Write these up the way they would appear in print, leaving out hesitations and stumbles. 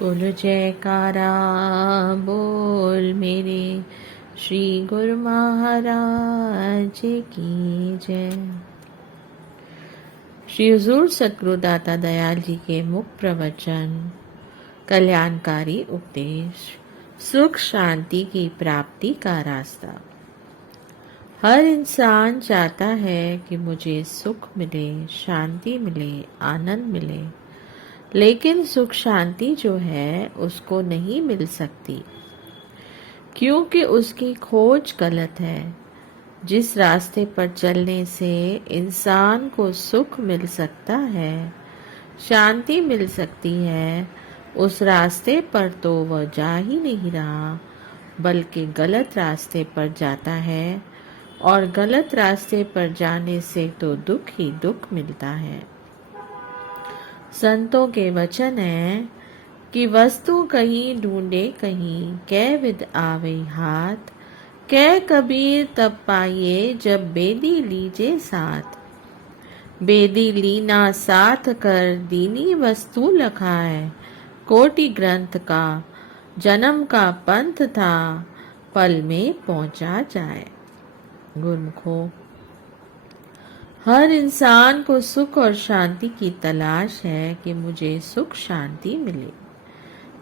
बोलो जयकारा बोल मेरे श्री गुरु महाराज की जय। श्री हुजूर सतगुरु दाता दयाल जी के मुख प्रवचन, कल्याणकारी उपदेश, सुख शांति की प्राप्ति का रास्ता। हर इंसान चाहता है कि मुझे सुख मिले, शांति मिले, आनंद मिले, लेकिन सुख शांति जो है उसको नहीं मिल सकती, क्योंकि उसकी खोज गलत है। जिस रास्ते पर चलने से इंसान को सुख मिल सकता है, शांति मिल सकती है, उस रास्ते पर तो वह जा ही नहीं रहा, बल्कि गलत रास्ते पर जाता है, और गलत रास्ते पर जाने से तो दुख ही दुख मिलता है। संतों के वचन है कि वस्तु कहीं ढूंढे कहीं, कै विद आवे हाथ, कै कबीर तब पाइए जब बेदी लीजे साथ। बेदी लीना साथ कर दीनी वस्तु लखाए, कोटि ग्रंथ का जन्म का पंथ था, पल में पहुंचा जाए। गुरमुखो, हर इंसान को सुख और शांति की तलाश है कि मुझे सुख शांति मिले,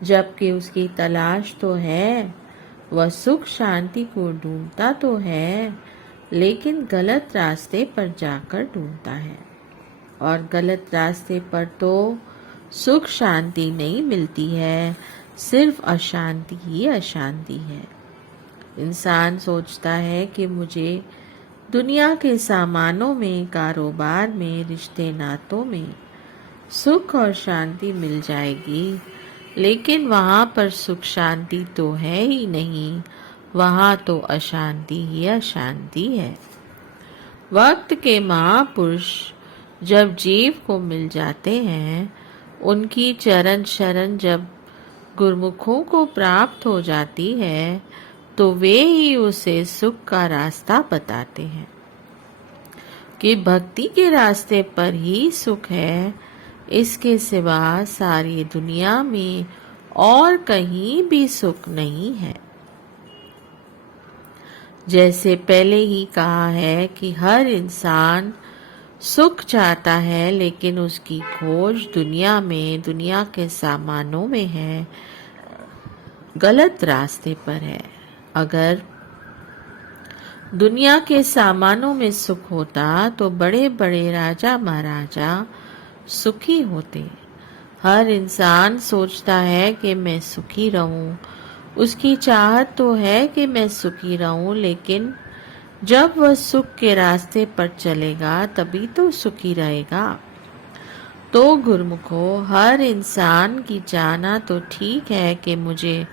जबकि उसकी तलाश तो है, वह सुख शांति को ढूंढता तो है, लेकिन गलत रास्ते पर जाकर ढूंढता है, और गलत रास्ते पर तो सुख शांति नहीं मिलती है, सिर्फ अशांति ही अशांति है। इंसान सोचता है कि मुझे दुनिया के सामानों में, कारोबार में, रिश्ते नातों में सुख और शांति मिल जाएगी, लेकिन वहाँ पर सुख शांति तो है ही नहीं, वहाँ तो अशांति ही अशांति है। वक्त के महापुरुष जब जीव को मिल जाते हैं, उनकी चरण शरण जब गुरमुखों को प्राप्त हो जाती है, तो वे ही उसे सुख का रास्ता बताते हैं कि भक्ति के रास्ते पर ही सुख है, इसके सिवा सारी दुनिया में और कहीं भी सुख नहीं है। जैसे पहले ही कहा है कि हर इंसान सुख चाहता है, लेकिन उसकी खोज दुनिया में, दुनिया के सामानों में है, गलत रास्ते पर है। अगर दुनिया के सामानों में सुख होता तो बड़े बड़े राजा महाराजा सुखी होते। हर इंसान सोचता है कि मैं सुखी रहूं, उसकी चाहत तो है कि मैं सुखी रहूं, लेकिन जब वह सुख के रास्ते पर चलेगा तभी तो सुखी रहेगा। तो गुरमुखो, हर इंसान की चाहना तो ठीक है कि मुझे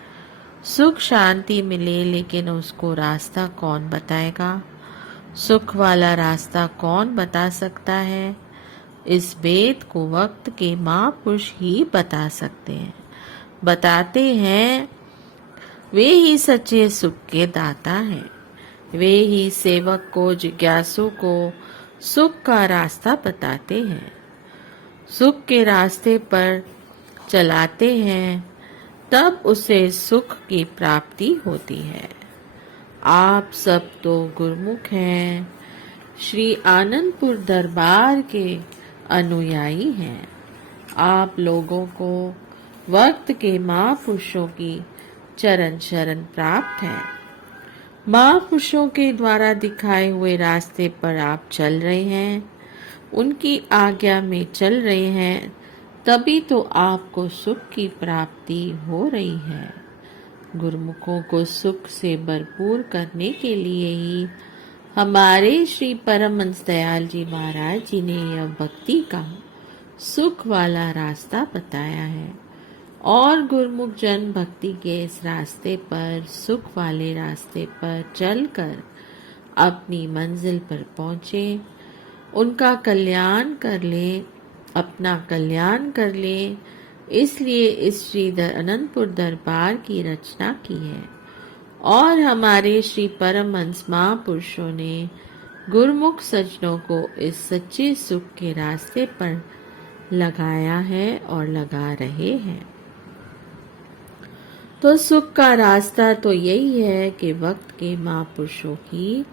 सुख शांति मिले, लेकिन उसको रास्ता कौन बताएगा? सुख वाला रास्ता कौन बता सकता है? इस भेद को वक्त के महापुरुष ही बता सकते हैं। बताते हैं, वे ही सच्चे सुख के दाता हैं। वे ही सेवक को, जिज्ञासु को सुख का रास्ता बताते हैं, सुख के रास्ते पर चलाते हैं, तब उसे सुख की प्राप्ति होती है। आप सब तो गुरमुख हैं, श्री आनंदपुर दरबार के अनुयायी हैं। आप लोगों को वक्त के महापुरुषों की चरण शरण प्राप्त है। महापुरुषों के द्वारा दिखाए हुए रास्ते पर आप चल रहे हैं, उनकी आज्ञा में चल रहे हैं, तभी तो आपको सुख की प्राप्ति हो रही है। गुरमुखों को सुख से भरपूर करने के लिए ही हमारे श्री परमहंस दयाल जी महाराज जी ने यह भक्ति का सुख वाला रास्ता बताया है, और गुरमुख जन भक्ति के इस रास्ते पर, सुख वाले रास्ते पर चलकर अपनी मंजिल पर पहुँचे, उनका कल्याण कर ले, अपना कल्याण कर ले, इसलिए इस श्री अनंतपुर दरबार की रचना की है। और हमारे श्री परमहंस महापुरुषों ने गुरमुख सज्जनों को इस सच्चे सुख के रास्ते पर लगाया है और लगा रहे हैं। तो सुख का रास्ता तो यही है कि वक्त के महापुरुषों की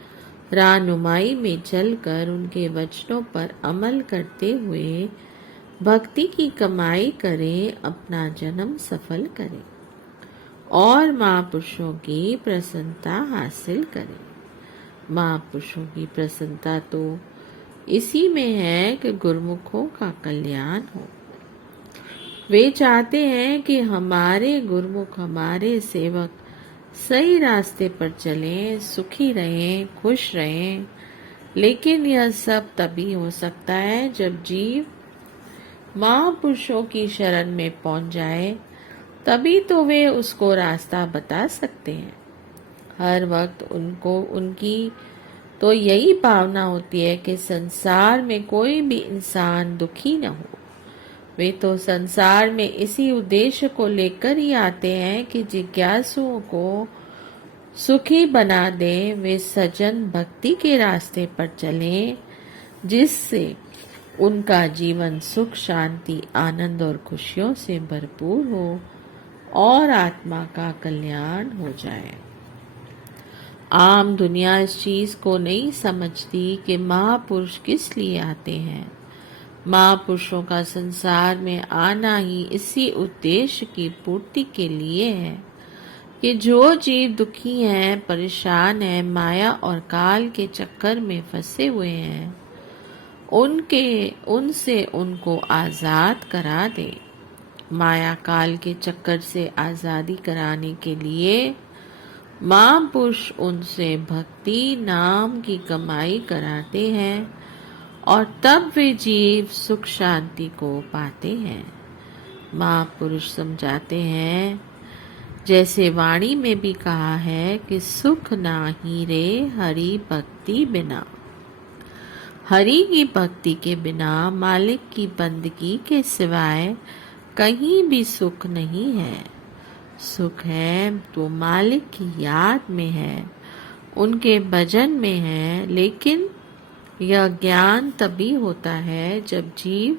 रहनुमाई में चलकर उनके वचनों पर अमल करते हुए भक्ति की कमाई करें, अपना जन्म सफल करें और महापुरुषों की प्रसन्नता हासिल करें। महापुरुषों की प्रसन्नता तो इसी में है कि गुरुमुखों का कल्याण हो। वे चाहते हैं कि हमारे गुरुमुख, हमारे सेवक सही रास्ते पर चलें, सुखी रहें, खुश रहें। लेकिन यह सब तभी हो सकता है जब जीव महापुरुषों की शरण में पहुंच जाए, तभी तो वे उसको रास्ता बता सकते हैं। हर वक्त उनकी तो यही भावना होती है कि संसार में कोई भी इंसान दुखी न हो। वे तो संसार में इसी उद्देश्य को लेकर ही आते हैं कि जिज्ञासुओं को सुखी बना दें। वे सज्जन भक्ति के रास्ते पर चलें, जिससे उनका जीवन सुख, शांति, आनंद और खुशियों से भरपूर हो और आत्मा का कल्याण हो जाए। आम दुनिया इस चीज को नहीं समझती कि महापुरुष किस लिए आते हैं। महापुरुषों का संसार में आना ही इसी उद्देश्य की पूर्ति के लिए है कि जो जीव दुखी हैं, परेशान हैं, माया और काल के चक्कर में फंसे हुए हैं, उनसे उनको आजाद करा दे। माया काल के चक्कर से आजादी कराने के लिए महापुरुष उनसे भक्ति नाम की कमाई कराते हैं और तब वे जीव सुख शांति को पाते हैं। महापुरुष समझाते हैं, जैसे वाणी में भी कहा है कि सुख नाही रे हरि भक्ति बिना। हरि की भक्ति के बिना, मालिक की बंदगी के सिवाय कहीं भी सुख नहीं है। सुख है तो मालिक की याद में है, उनके भजन में है। लेकिन यह ज्ञान तभी होता है जब जीव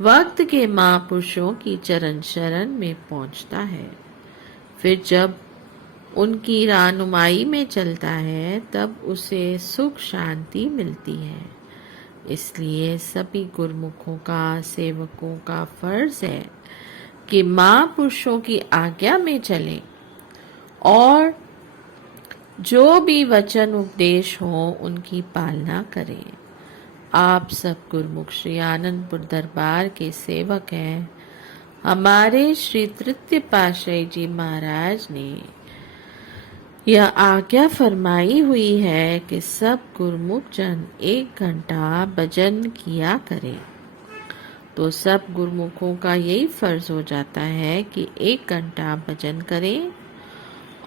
वक्त के महापुरुषों की चरण शरण में पहुंचता है। फिर जब उनकी रहनुमाई में चलता है, तब उसे सुख शांति मिलती है। इसलिए सभी गुरुमुखों का, सेवकों का फर्ज है कि महापुरुषों की आज्ञा में चलें और जो भी वचन उपदेश हो उनकी पालना करें। आप सब गुरुमुख श्री आनंदपुर दरबार के सेवक हैं। हमारे श्री तृतीय पातशाही जी महाराज ने यह आज्ञा फरमाई हुई है कि सब गुरुमुख जन 1 घंटा भजन किया करें। तो सब गुरुमुखों का यही फर्ज हो जाता है कि 1 घंटा भजन करें।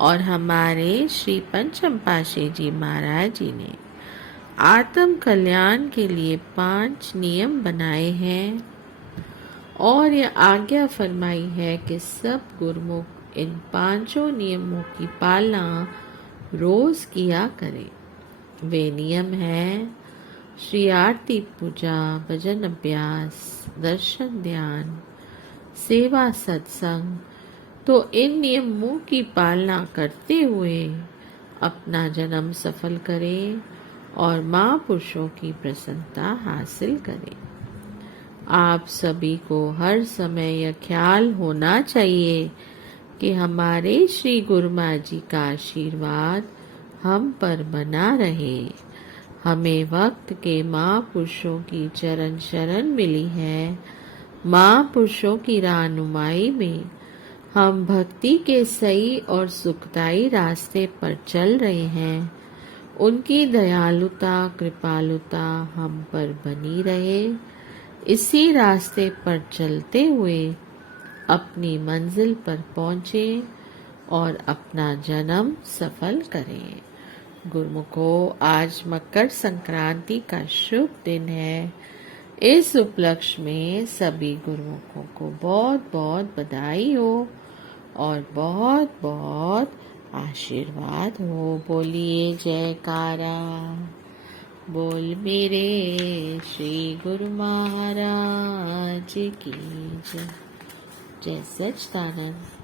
और हमारे श्री पंचम पातशाही जी महाराज जी ने आत्म कल्याण के लिए 5 नियम बनाए हैं और यह आज्ञा फरमाई है कि सब गुरुमुख इन 5 नियमों की पालना रोज किया करें। वे नियम हैं श्री आरती, पूजा, भजन अभ्यास, दर्शन, ध्यान, सेवा, सत्संग। तो इन नियमों की पालना करते हुए अपना जन्म सफल करें और महापुरुषों की प्रसन्नता हासिल करें। आप सभी को हर समय यह ख्याल होना चाहिए कि हमारे श्री गुरु महाराज जी का आशीर्वाद हम पर बना रहे। हमें वक्त के महापुरुषों की चरण शरण मिली है। महापुरुषों की रहनुमाई में हम भक्ति के सही और सुखदायी रास्ते पर चल रहे हैं। उनकी दयालुता, कृपालुता हम पर बनी रहे। इसी रास्ते पर चलते हुए अपनी मंजिल पर पहुँचे और अपना जन्म सफल करें। गुरुमुखों, आज मकर संक्रांति का शुभ दिन है। इस उपलक्ष्य में सभी गुरुमुखों को बहुत बहुत बधाई हो और बहुत बहुत आशीर्वाद हो। बोलिए जयकारा, बोल मेरे श्री गुरु महाराज की जय। जय सच्चिदानंद।